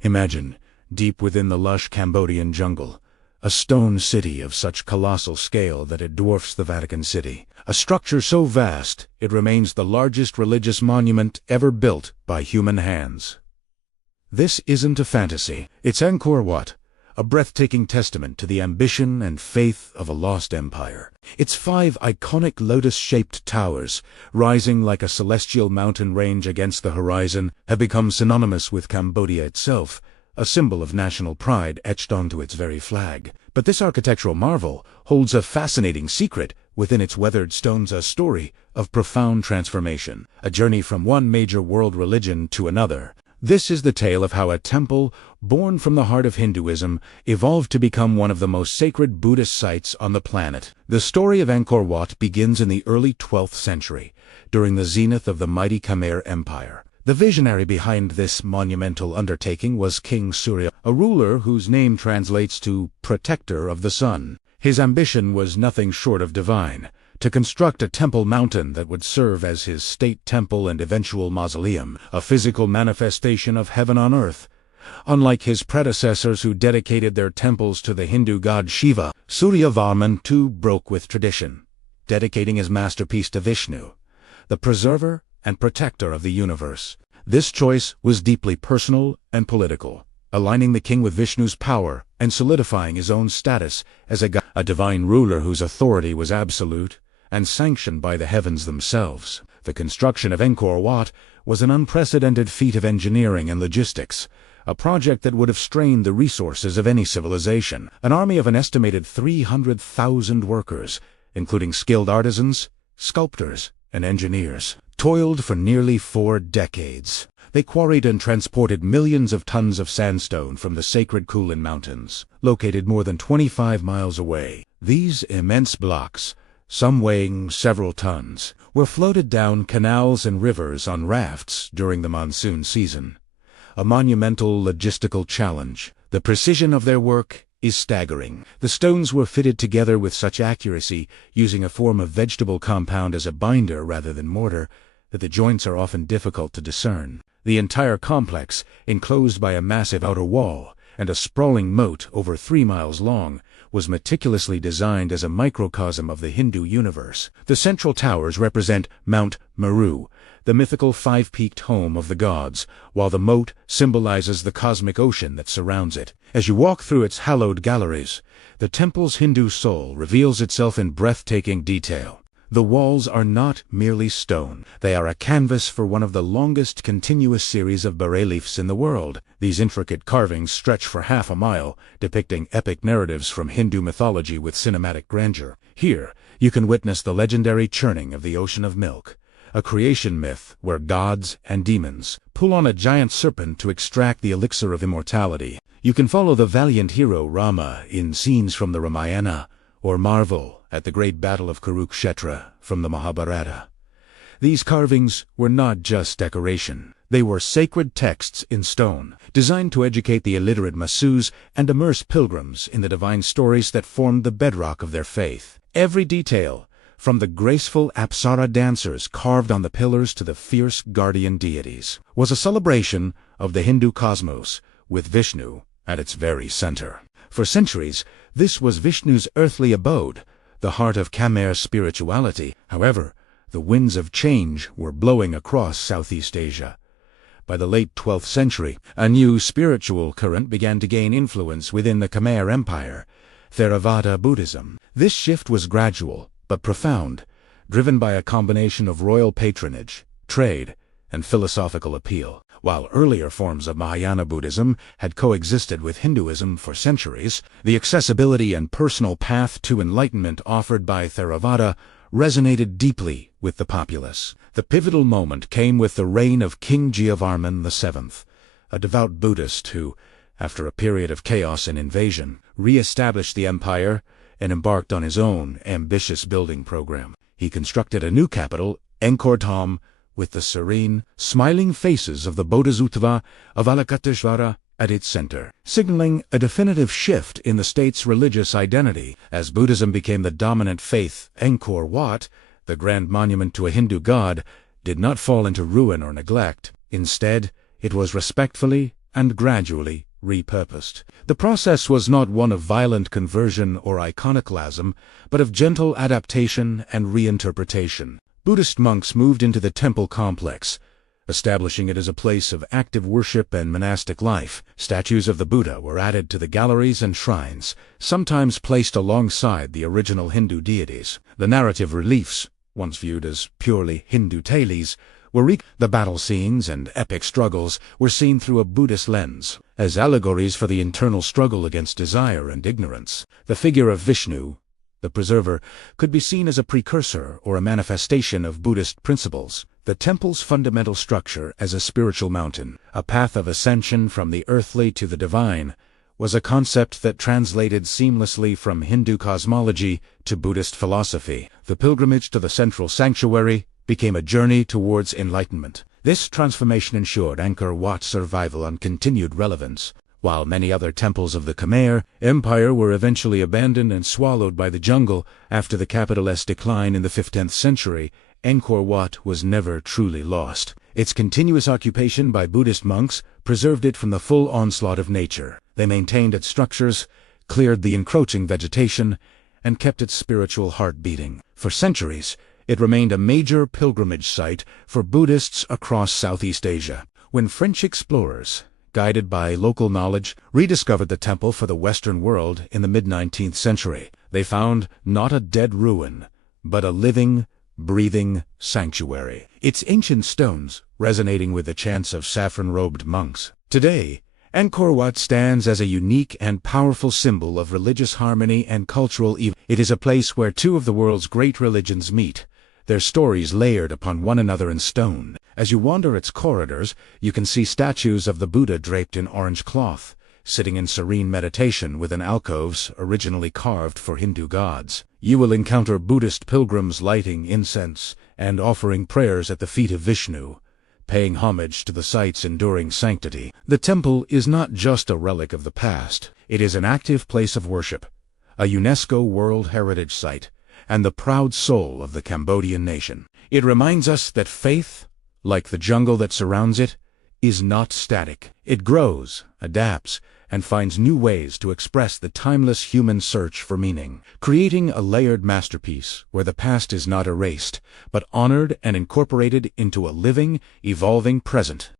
Imagine, deep within the lush Cambodian jungle, a stone city of such colossal scale that it dwarfs the Vatican City. A structure so vast, it remains the largest religious monument ever built by human hands. This isn't a fantasy. It's Angkor Wat, a breathtaking testament to the ambition and faith of a lost empire. Its 5 iconic lotus-shaped towers, rising like a celestial mountain range against the horizon, have become synonymous with Cambodia itself, a symbol of national pride etched onto its very flag. But this architectural marvel holds a fascinating secret within its weathered stones, a story of profound transformation, a journey from one major world religion to another. This is the tale of how a temple, born from the heart of Hinduism, evolved to become one of the most sacred Buddhist sites on the planet. The story of Angkor Wat begins in the early 12th century, during the zenith of the mighty Khmer Empire. The visionary behind this monumental undertaking was King Surya, a ruler whose name translates to protector of the sun. His ambition was nothing short of divine: to construct a temple mountain that would serve as his state temple and eventual mausoleum, a physical manifestation of heaven on earth. Unlike his predecessors who dedicated their temples to the Hindu god Shiva, Surya Varman too broke with tradition, dedicating his masterpiece to Vishnu, the preserver and protector of the universe. This choice was deeply personal and political, aligning the king with Vishnu's power and solidifying his own status as a divine ruler whose authority was absolute and sanctioned by the heavens themselves. The construction of Angkor Wat was an unprecedented feat of engineering and logistics, a project that would have strained the resources of any civilization. An army of an estimated 300,000 workers, including skilled artisans, sculptors, and engineers, toiled for nearly 4 decades. They quarried and transported millions of tons of sandstone from the sacred Kulin Mountains, located more than 25 miles away. These immense blocks, some weighing several tons, were floated down canals and rivers on rafts during the monsoon season. A monumental logistical challenge. The precision of their work is staggering. The stones were fitted together with such accuracy, using a form of vegetable compound as a binder rather than mortar, that the joints are often difficult to discern. The entire complex, enclosed by a massive outer wall and a sprawling moat over 3 miles long, was meticulously designed as a microcosm of the Hindu universe. The central towers represent Mount Meru, the mythical 5-peaked home of the gods, while the moat symbolizes the cosmic ocean that surrounds it. As you walk through its hallowed galleries, the temple's Hindu soul reveals itself in breathtaking detail. The walls are not merely stone. They are a canvas for one of the longest continuous series of bas-reliefs in the world. These intricate carvings stretch for half a mile, depicting epic narratives from Hindu mythology with cinematic grandeur. Here, you can witness the legendary churning of the ocean of milk, a creation myth where gods and demons pull on a giant serpent to extract the elixir of immortality. You can follow the valiant hero Rama in scenes from the Ramayana, or marvel at the great battle of Kurukshetra from the Mahabharata. These carvings were not just decoration. They were sacred texts in stone, designed to educate the illiterate Masus and immerse pilgrims in the divine stories that formed the bedrock of their faith. Every detail, from the graceful Apsara dancers carved on the pillars to the fierce guardian deities, was a celebration of the Hindu cosmos, with Vishnu at its very center. For centuries, this was Vishnu's earthly abode, the heart of Khmer spirituality. However, the winds of change were blowing across Southeast Asia. By the late 12th century, a new spiritual current began to gain influence within the Khmer Empire: Theravada Buddhism. This shift was gradual but profound, driven by a combination of royal patronage, trade, and philosophical appeal. While earlier forms of Mahayana Buddhism had coexisted with Hinduism for centuries, the accessibility and personal path to enlightenment offered by Theravada resonated deeply with the populace. The pivotal moment came with the reign of King Jayavarman VII, a devout Buddhist who, after a period of chaos and invasion, re-established the empire and embarked on his own ambitious building program. He constructed a new capital, Angkor Wat, with the serene, smiling faces of the Bodhisattva of Avalokiteshvara at its center, signaling a definitive shift in the state's religious identity. As Buddhism became the dominant faith, Angkor Wat, the grand monument to a Hindu god, did not fall into ruin or neglect. Instead, it was respectfully and gradually repurposed. The process was not one of violent conversion or iconoclasm, but of gentle adaptation and reinterpretation. Buddhist monks moved into the temple complex, establishing it as a place of active worship and monastic life. Statues of the Buddha were added to the galleries and shrines, sometimes placed alongside the original Hindu deities. The narrative reliefs, once viewed as purely Hindu talis, the battle scenes and epic struggles were seen through a Buddhist lens, as allegories for the internal struggle against desire and ignorance. The figure of Vishnu, the preserver, could be seen as a precursor or a manifestation of Buddhist principles. The temple's fundamental structure as a spiritual mountain, a path of ascension from the earthly to the divine, was a concept that translated seamlessly from Hindu cosmology to Buddhist philosophy. The pilgrimage to the central sanctuary became a journey towards enlightenment. This transformation ensured Angkor Wat's survival and continued relevance. While many other temples of the Khmer Empire were eventually abandoned and swallowed by the jungle after the capital's decline in the 15th century, Angkor Wat was never truly lost. Its continuous occupation by Buddhist monks preserved it from the full onslaught of nature. They maintained its structures, cleared the encroaching vegetation, and kept its spiritual heart beating. For centuries, it remained a major pilgrimage site for Buddhists across Southeast Asia. When French explorers, guided by local knowledge, rediscovered the temple for the Western world in the mid-19th century, they found not a dead ruin, but a living, breathing sanctuary. Its ancient stones resonating with the chants of saffron-robed monks. Today, Angkor Wat stands as a unique and powerful symbol of religious harmony and cultural evolution. It is a place where two of the world's great religions meet, their stories layered upon one another in stone. As you wander its corridors, you can see statues of the Buddha draped in orange cloth, sitting in serene meditation within alcoves originally carved for Hindu gods. You will encounter Buddhist pilgrims lighting incense and offering prayers at the feet of Vishnu, paying homage to the site's enduring sanctity. The temple is not just a relic of the past. It is an active place of worship, a UNESCO World Heritage Site, and the proud soul of the Cambodian nation. It reminds us that faith, like the jungle that surrounds it, is not static. It grows, adapts, and finds new ways to express the timeless human search for meaning, creating a layered masterpiece where the past is not erased, but honored and incorporated into a living, evolving present.